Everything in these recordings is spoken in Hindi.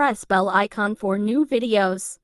press bell icon for new videos.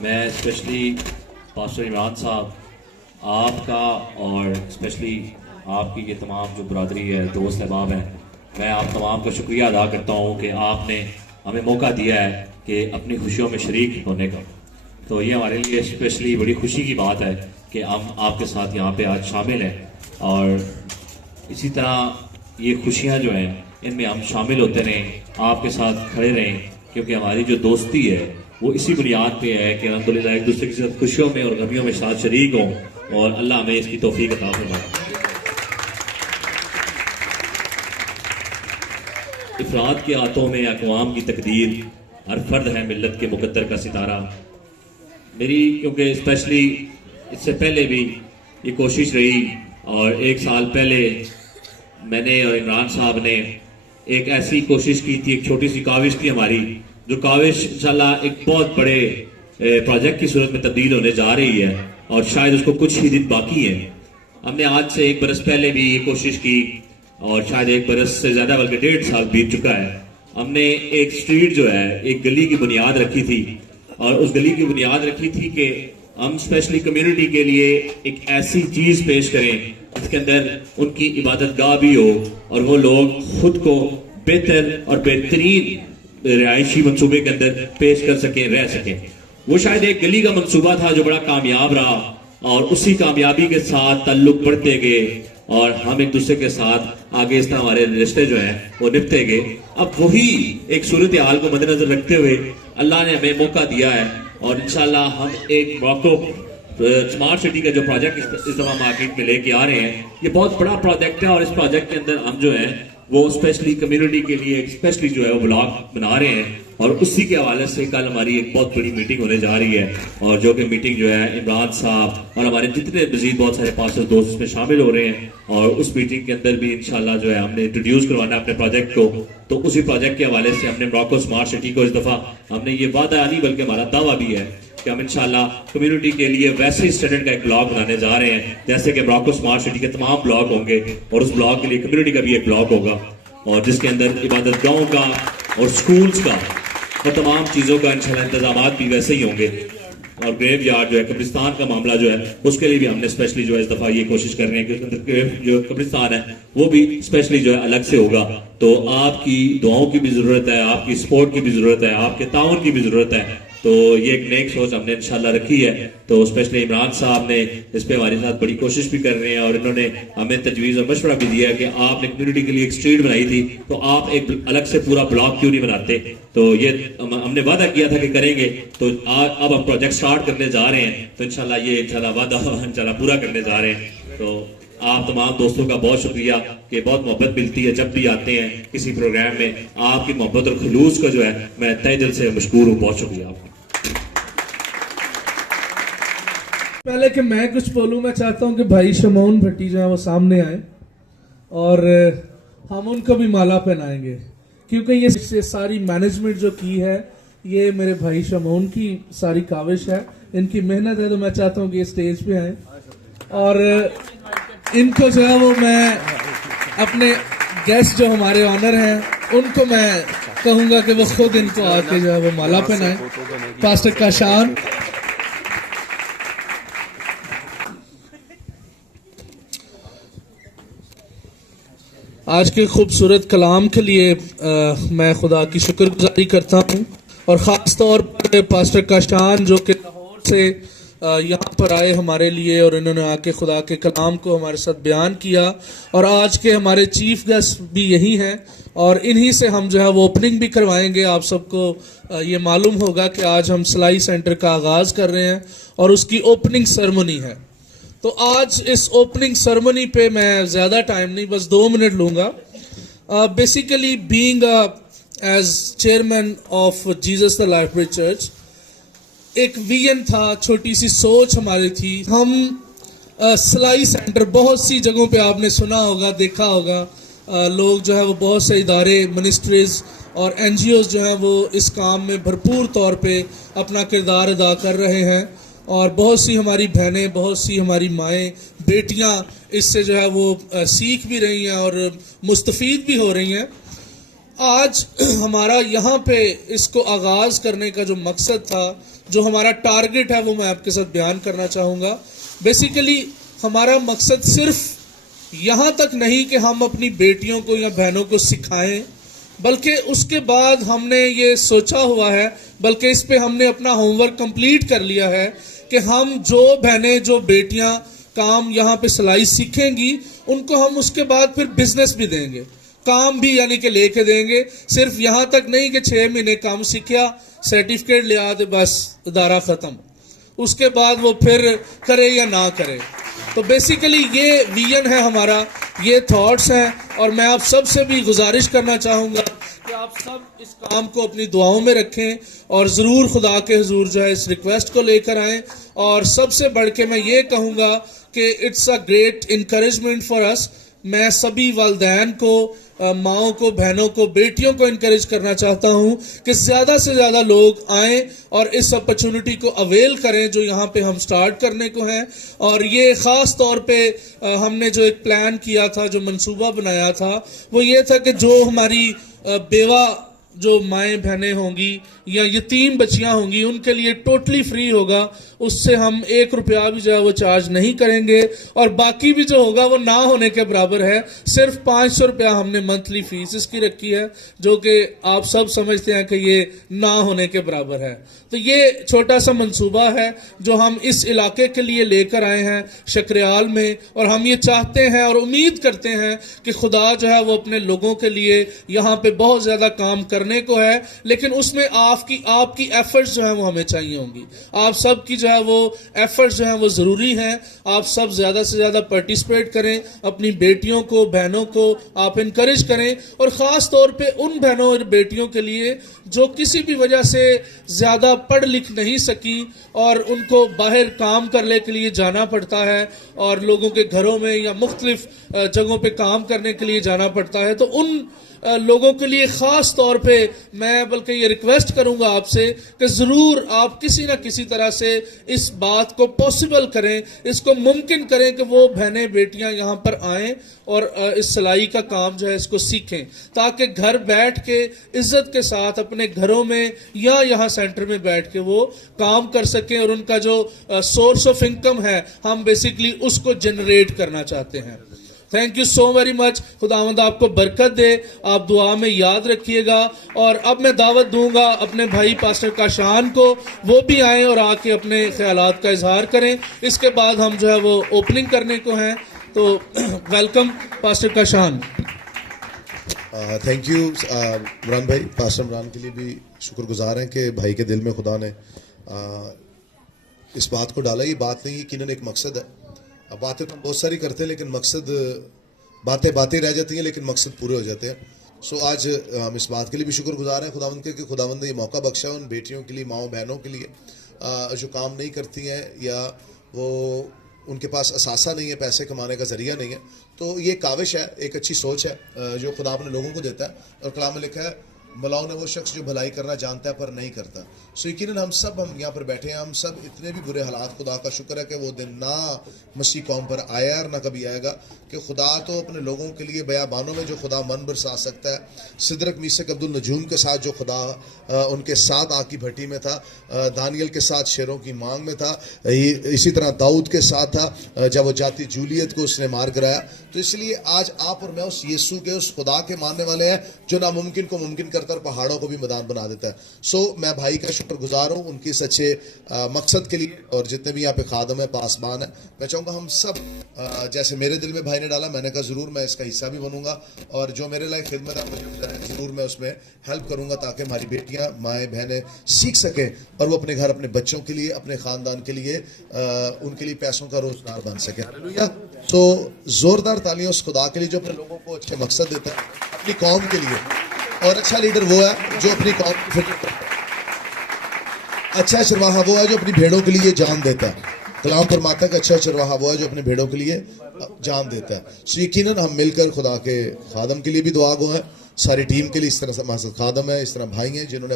मैं स्पेशली पास्टर इमरान साहब आपका और स्पेशली आपकी ये तमाम जो बरादरी है, दोस्त अहबाब हैं, मैं आप तमाम का शुक्रिया अदा करता हूँ कि आपने हमें मौका दिया है कि अपनी खुशियों में शरीक होने का। तो ये हमारे लिए स्पेशली बड़ी खुशी की बात है कि हम आपके साथ यहाँ पे आज शामिल हैं और इसी तरह ये खुशियाँ जो हैं इनमें हम शामिल होते रहें, आपके साथ खड़े रहें, क्योंकि हमारी जो दोस्ती है वो इसी बुनियाद पे है कि अल्हम्दुलिल्लाह एक दूसरे के साथ खुशियों में और गमियों में साथ शरीक हों और अल्लाह हमें इसकी तौफीक अता फरमाए। इफराद के हाथों में अक़वाम की तकदीर, हर फर्द है मिल्लत के मुकद्दर का सितारा। मेरी क्योंकि स्पेशली इससे पहले भी ये कोशिश रही और एक साल पहले मैंने और इमरान साहब ने एक ऐसी कोशिश की थी, एक छोटी सी काविश थी हमारी, जो काविश इंशाल्लाह एक बहुत बड़े प्रोजेक्ट की सूरत में तब्दील होने जा रही है और शायद उसको कुछ ही दिन बाकी है। हमने आज से 1 बरस पहले भी ये कोशिश की और शायद 1 बरस से ज़्यादा बल्कि 1.5 साल बीत चुका है। हमने एक स्ट्रीट जो है, एक गली की बुनियाद रखी थी और उस गली की बुनियाद रखी थी कि हम स्पेशली कम्युनिटी के लिए एक ऐसी चीज़ पेश करें जिसके अंदर उनकी इबादत गाह भी हो और वो लोग खुद को बेहतर और बेहतरीन रिहायशी मंसूबे के अंदर पेश कर सकें, रह सकें। वो शायद एक गली का मंसूबा था जो बड़ा कामयाब रहा और उसी कामयाबी के साथ ताल्लुक बढ़ते गए और हम एक दूसरे के साथ आगे इस तरह हमारे रिश्ते जो हैं वो निभते गए। अब वही एक सूरत हाल को मद्देनजर रखते हुए अल्लाह ने हमें मौका दिया है और इंशाल्लाह हम एक मौक़िफ़ स्मार्ट सिटी का जो प्रोजेक्ट इस दफा मार्केट में लेके आ रहे हैं, ये बहुत बड़ा प्रोजेक्ट है और इस प्रोजेक्ट के अंदर हम जो है वो स्पेशली कम्युनिटी के लिए स्पेशली जो है वो ब्लॉग बना रहे हैं और उसी के हवाले से कल हमारी एक बहुत बड़ी मीटिंग होने जा रही है, और जो कि मीटिंग जो है इमरान साहब और हमारे जितने मजीद बहुत सारे पास्टर दोस्त इसमें शामिल हो रहे हैं, और उस मीटिंग के अंदर भी इंशाल्लाह जो है हमने इंट्रोड्यूस करवाना है अपने प्रोजेक्ट को। तो उसी प्रोजेक्ट के हवाले से हमने मोरक्को स्मार्ट सिटी को इस दफा हमने ये वादा नहीं बल्कि हमारा दावा भी है कि हम इंशाल्लाह कम्युनिटी के लिए वैसे ही स्टैंडर्ड का एक ब्लॉग बनाने जा रहे हैं जैसे कि मोरक्को स्मार्ट सिटी के तमाम ब्लॉग होंगे, और उस ब्लॉग के लिए कम्युनिटी का भी एक ब्लॉग होगा, और जिसके अंदर इबादत गाहों का और स्कूल्स का और तमाम चीज़ों का इंशाल्लाह इंतजाम भी वैसे ही होंगे। और ग्रेव यार्ड जो है कब्रिस्तान का मामला जो है उसके लिए भी हमने स्पेशली जो है इस दफ़ा ये कोशिश कर रहे हैं कि उसके अंदर ग्रेव जो कब्रिस्तान है वो भी स्पेशली जो है अलग से होगा। तो आपकी दुआओं की भी ज़रूरत है, आपकी सपोर्ट की भी ज़रूरत है, आपके ताउन की भी ज़रूरत है। तो ये एक नेक सोच हमने इंशाल्लाह रखी है। तो स्पेशली इमरान साहब ने इस पे हमारे साथ बड़ी कोशिश भी कर रहे हैं, और इन्होंने हमें तजवीज़ और मशवरा भी दिया है कि आपने कम्युनिटी के लिए एक स्ट्रीट बनाई थी तो आप एक अलग से पूरा ब्लॉक क्यों नहीं बनाते। तो ये हमने वादा किया था कि करेंगे, तो अब हम प्रोजेक्ट स्टार्ट करने जा रहे हैं। तो इंशाल्लाह ये इंशाल्लाह वादा इंशाल्लाह पूरा करने जा रहे हैं। तो आप तमाम दोस्तों का बहुत शुक्रिया कि बहुत मोहब्बत मिलती है जब भी आते हैं किसी प्रोग्राम में। आपकी मोहब्बत और खलूस का जो है मैं तहे दिल से मशकूर हूँ। बहुत शुक्रिया आपका। पहले कि मैं कुछ बोलूं, मैं चाहता हूं कि भाई शमौन भट्टी जो है वो सामने आए और हम उनको भी माला पहनाएंगे, क्योंकि ये सारी मैनेजमेंट जो की है ये मेरे भाई शमौन की सारी काविश है, इनकी मेहनत है। तो मैं चाहता हूं कि ये स्टेज पे आए और इनको जो है वो मैं अपने गेस्ट जो हमारे ऑनर हैं उनको मैं कहूंगा कि वो खुद इनको आके जो है वो माला पहनाए। पास्टर काशान, आज के खूबसूरत कलाम के लिए मैं खुदा की शुक्रगुजारी करता हूँ, और ख़ास तौर पर पास्टर काशान जो कि लाहौर से यहाँ पर आए हमारे लिए, और इन्होंने आके खुदा के कलाम को हमारे साथ बयान किया। और आज के हमारे चीफ गेस्ट भी यही हैं, और इन्हीं से हम जो है वो ओपनिंग भी करवाएंगे। आप सबको ये मालूम होगा कि आज हम सिलाई सेंटर का आगाज़ कर रहे हैं और उसकी ओपनिंग सेरेमनी है। तो आज इस ओपनिंग सेरेमनी पे मैं ज़्यादा टाइम नहीं, बस 2 मिनट लूँगा। Basically being as chairman of Jesus the life bridge church, एक विजन था, छोटी सी सोच हमारी थी। हम सिलाई सेंटर, बहुत सी जगहों पे आपने सुना होगा, देखा होगा, लोग जो है वो बहुत से इदारे, मिनिस्ट्रीज और NGOs जो हैं वो इस काम में भरपूर तौर पे अपना किरदार अदा कर रहे हैं, और बहुत सी हमारी बहनें, बहुत सी हमारी माएँ, बेटियां इससे जो है वो सीख भी रही हैं और मुस्तफ़ीद भी हो रही हैं। आज हमारा यहाँ पे इसको आगाज़ करने का जो मकसद था, जो हमारा टारगेट है, वो मैं आपके साथ बयान करना चाहूँगा। बेसिकली हमारा मकसद सिर्फ यहाँ तक नहीं कि हम अपनी बेटियों को या बहनों को सिखाएं, बल्कि उसके बाद हमने ये सोचा हुआ है, बल्कि इस पे हमने अपना होमवर्क कंप्लीट कर लिया है कि हम जो बहनें, जो बेटियां काम यहाँ पे सिलाई सीखेंगी, उनको हम उसके बाद फिर बिजनेस भी देंगे, काम भी यानी कि लेके देंगे। सिर्फ यहाँ तक नहीं कि 6 महीने काम सीखा, सर्टिफिकेट ले आते, बस इदारा ख़त्म, उसके बाद वो फिर करे या ना करे। तो बेसिकली ये विजन है हमारा, ये थॉट्स हैं, और मैं आप सब से भी गुजारिश करना चाहूँगा कि आप सब इस काम को अपनी दुआओं में रखें, और ज़रूर खुदा के हुजूर जो है इस रिक्वेस्ट को लेकर आएँ। और सबसे बढ़ के मैं ये कहूँगा कि it's a great encouragement for us. मैं सभी वालदैन को, माओं को, बहनों को, बेटियों को इनकरेज करना चाहता हूं कि ज़्यादा से ज़्यादा लोग आएं और इस अपॉर्चुनिटी को अवेल करें जो यहाँ पे हम स्टार्ट करने को हैं। और ये ख़ास तौर पे हमने जो एक प्लान किया था, जो मंसूबा बनाया था, वो ये था कि जो हमारी बेवा जो माएँ बहनें होंगी या यतीम बच्चियाँ होंगी, उनके लिए टोटली फ्री होगा, उससे हम 1 रुपया भी जो है वो चार्ज नहीं करेंगे, और बाकी भी जो होगा वो ना होने के बराबर है। सिर्फ 500 रुपया हमने मंथली फीस इसकी रखी है, जो कि आप सब समझते हैं कि ये ना होने के बराबर है। तो ये छोटा सा मंसूबा है जो हम इस इलाके के लिए लेकर आए हैं शकरियाल में, और हम ये चाहते हैं और उम्मीद करते हैं कि खुदा जो है वो अपने लोगों के लिए यहाँ पे बहुत ज़्यादा काम करने करने को है, लेकिन उसमें आपकी एफर्ट्स जो है वो हमें चाहिए होंगी। आप सब की जो है वो एफर्ट्स जो है वो ज़रूरी हैं। आप सब ज़्यादा से ज़्यादा पार्टिसिपेट करें, अपनी बेटियों को, बहनों को आप इनकरेज करें, और ख़ास तौर पे उन बहनों और बेटियों के लिए जो किसी भी वजह से ज़्यादा पढ़ लिख नहीं सकी और उनको बाहर काम करने के लिए जाना पड़ता है और लोगों के घरों में या मुख्तलिफ जगहों पे काम करने के लिए जाना पड़ता है, तो उन लोगों के लिए ख़ास तौर पे मैं बल्कि ये रिक्वेस्ट करूंगा आपसे कि ज़रूर आप किसी ना किसी तरह से इस बात को पॉसिबल करें, इसको मुमकिन करें कि वो बहनें बेटियां यहाँ पर आएँ और इस सिलाई का काम जो है इसको सीखें, ताकि घर बैठ के इज़्ज़त के साथ अपने घरों में या यहाँ सेंटर में बैठ के वो काम कर सकें और उनका जो सोर्स ऑफ इनकम है हम बेसिकली उसको जनरेट करना चाहते हैं। Thank you so very much. खुदावंद आपको बरकत दे, आप दुआ में याद रखिएगा। और अब मैं दावत दूंगा अपने भाई पास्टर काशान को, वो भी आए और आके अपने ख्यालात का इजहार करें। इसके बाद हम जो है वो ओपनिंग करने को हैं, तो welcome pastor Kashan. Thank you Imran भाई। पास्टर इमरान के लिए भी शुक्रगुजार हैं कि भाई के दिल में खुदा ने इस बात को डाला। ये बात नहीं, यकीनन एक मकसद है। अब बातें तो हम बहुत सारी करते हैं, लेकिन मकसद बातें बातें रह जाती हैं, लेकिन मकसद पूरे हो जाते हैं। सो आज हम इस बात के लिए भी शुक्रगुजार हैं खुदावंद के कि खुदावंद ने ये मौका बख्शा उन बेटियों के लिए, माओ बहनों के लिए जो काम नहीं करती हैं या वो उनके पास असासा नहीं है, पैसे कमाने का ज़रिया नहीं है। तो ये काविश है, एक अच्छी सोच है जो खुदा अपने लोगों को देता है। और कलाम में लिखा है, भलाओं ने वो शख्स जो भलाई करना जानता है पर नहीं करता। सो यकीनन हम यहाँ पर बैठे हैं, हम सब इतने भी बुरे हालात, खुदा का शुक्र है कि वो दिन ना मसीह कौम पर आया और ना कभी आएगा, कि खुदा तो अपने लोगों के लिए बयाबानों में जो खुदा मन बरसा सकता है, सिदरक मीसक अब्दुल नजूम के साथ जो खुदा उनके साथ आग की भट्टी में था, दानियल के साथ शेरों की मांग में था, इसी तरह दाऊद के साथ था जब वो जाती जूलियत को उसने मार गिराया। तो इसलिए आज आप और मैं उस यीशु के, उस खुदा के मानने वाले हैं जो नामुमकिन को मुमकिन करता है और पहाड़ों को भी मैदान बना देता है। सो मैं भाई का शुक्रगुजार हूँ उनकी सच्चे मकसद के लिए। और जितने भी यहाँ पे खादम है, पासबान है, मैं चाहूँगा हम सब जैसे मेरे दिल में भाई ने डाला, मैंने कहा ज़रूर मैं इसका हिस्सा भी बनूंगा, और जो मेरे लायक खिदमत है ज़रूर मैं उसमें हेल्प करूँगा, ताकि हमारी बेटियाँ, माएँ, बहनें सीख सकें और वो अपने घर, अपने बच्चों के लिए, अपने ख़ानदान के लिए, उनके लिए पैसों का रोजगार बन सके। हालेलुया। तो ज़ोरदार तालियां उस खुदा के लिए जो अपने लोगों को अच्छे मकसद देता है अपनी कौम के लिए। और अच्छा लीडर वो है जो अपनी कौम की फिक्र करता है। अच्छा चरवाहा वो है जो अपनी भेड़ों के लिए जान देता है। कलाम फरमाता है कि अच्छा चरवाहा वो है जो अपने भेड़ों के लिए जान देता है। सो यकीनन हम मिलकर खुदा के खादम के लिए भी दुआ गो हैं, सारी टीम के लिए, इस तरह से हमारे साथ खादम है, इस तरह भाई हैं जिन्होंने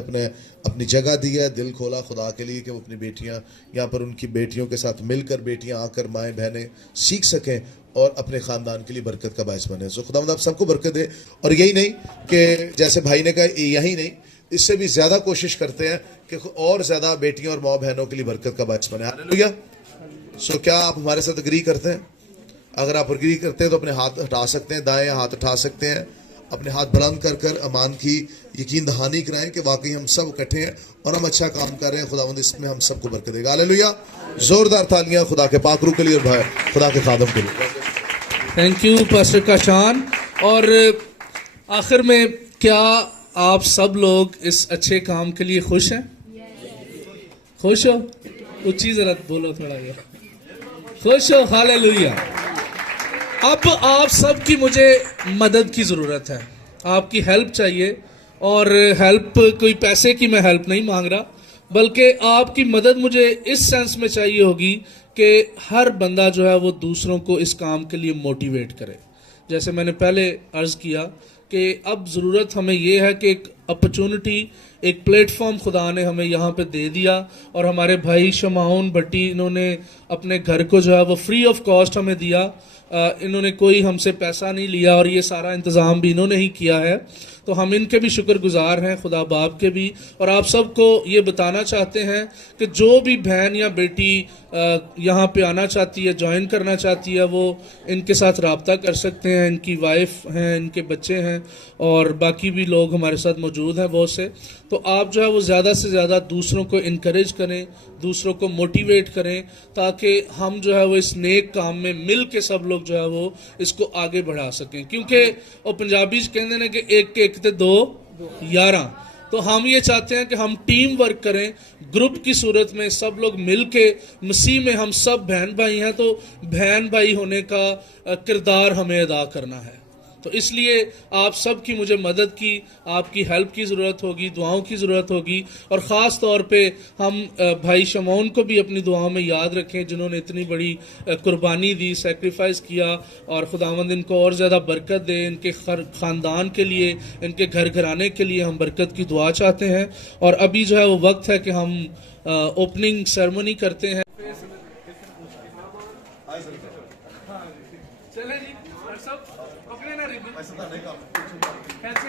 अपनी जगह दी है, दिल खोला खुदा के लिए कि वो अपनी बेटियां यहाँ पर, उनकी बेटियों के साथ मिलकर बेटियां आकर, माएँ बहनें सीख सकें और अपने ख़ानदान के लिए बरकत का बायस बने। सो खुदा आप सबको बरकत दे। और यही नहीं कि जैसे भाई ने कहा, यही नहीं, इससे भी ज़्यादा कोशिश करते हैं कि और ज़्यादा बेटियों और माँ बहनों के लिए बरकत का बायस बने। हालेलुया। सो क्या आप हमारे साथ एग्री करते हैं? अगर आप एग्री करते हैं तो अपने हाथ उठा सकते हैं, दाएं हाथ उठा सकते हैं, अपने हाथ बुलंद कर कर अमान की यकीन दहानी कराएं कि वाकई हम सब इकट्ठे हैं और हम अच्छा काम कर रहे हैं। खुदावंद इसमें हम सबको बरकत देगा। हालेलुया। जोरदार तालियां खुदा के पाकरू के लिए और भाई खुदा के खादम के लिए। Thank you pastor Kashan. और आखिर में क्या आप सब लोग इस अच्छे काम के लिए खुश हैं? खुश हो? ऊंची जरा बोलो थोड़ा, ये खुश हो? हालेलुया। अब आप सब की मुझे मदद की ज़रूरत है, आपकी हेल्प चाहिए। और हेल्प कोई पैसे की मैं हेल्प नहीं मांग रहा, बल्कि आपकी मदद मुझे इस सेंस में चाहिए होगी कि हर बंदा जो है वो दूसरों को इस काम के लिए मोटिवेट करे। जैसे मैंने पहले अर्ज़ किया कि अब ज़रूरत हमें ये है कि एक अपॉर्चुनिटी, एक प्लेटफॉर्म खुदा ने हमें यहाँ पे दे दिया। और हमारे भाई शमाउन भट्टी, इन्होंने अपने घर को जो है वो फ्री ऑफ कॉस्ट हमें दिया। इन्होंने कोई हमसे पैसा नहीं लिया और ये सारा इंतज़ाम भी इन्होंने ही किया है। तो हम इनके भी शुक्रगुजार हैं, खुदा बाप के भी। और आप सबको ये बताना चाहते हैं कि जो भी बहन या बेटी यहाँ पे आना चाहती है, ज्वाइन करना चाहती है, वो इनके साथ रब्ता कर सकते हैं। इनकी वाइफ हैं, इनके बच्चे हैं और बाकी भी लोग हमारे साथ मौजूद हैं बहुत से। तो आप जो है वो ज़्यादा से ज़्यादा दूसरों को इनकरेज करें, दूसरों को मोटिवेट करें, ताकि हम जो है वो इस नेक काम में मिल के सब लोग जो है वो इसको आगे बढ़ा सकें। क्योंकि वो पंजाबी कहते हैं कि एक एक ते दो 11। तो हम ये चाहते हैं कि हम टीम वर्क करें, ग्रुप की सूरत में सब लोग मिल के, मसीह में हम सब बहन भाई हैं, तो बहन भाई होने का किरदार हमें अदा करना है। तो इसलिए आप सब की मुझे मदद की, आपकी हेल्प की ज़रूरत होगी, दुआओं की ज़रूरत होगी, और ख़ास तौर पे हम भाई शमौन को भी अपनी दुआओं में याद रखें, जिन्होंने इतनी बड़ी कुर्बानी दी, सेक्रीफाइस किया, और खुदावंद इनको और ज़्यादा बरकत दे। इनके ख़ानदान के लिए, इनके घर घराने के लिए हम बरकत की दुआ चाहते हैं। और अभी जो है वो वक्त है कि हम ओपनिंग सेरेमनी करते हैं। चले जी सब पकड़े ना, कैसे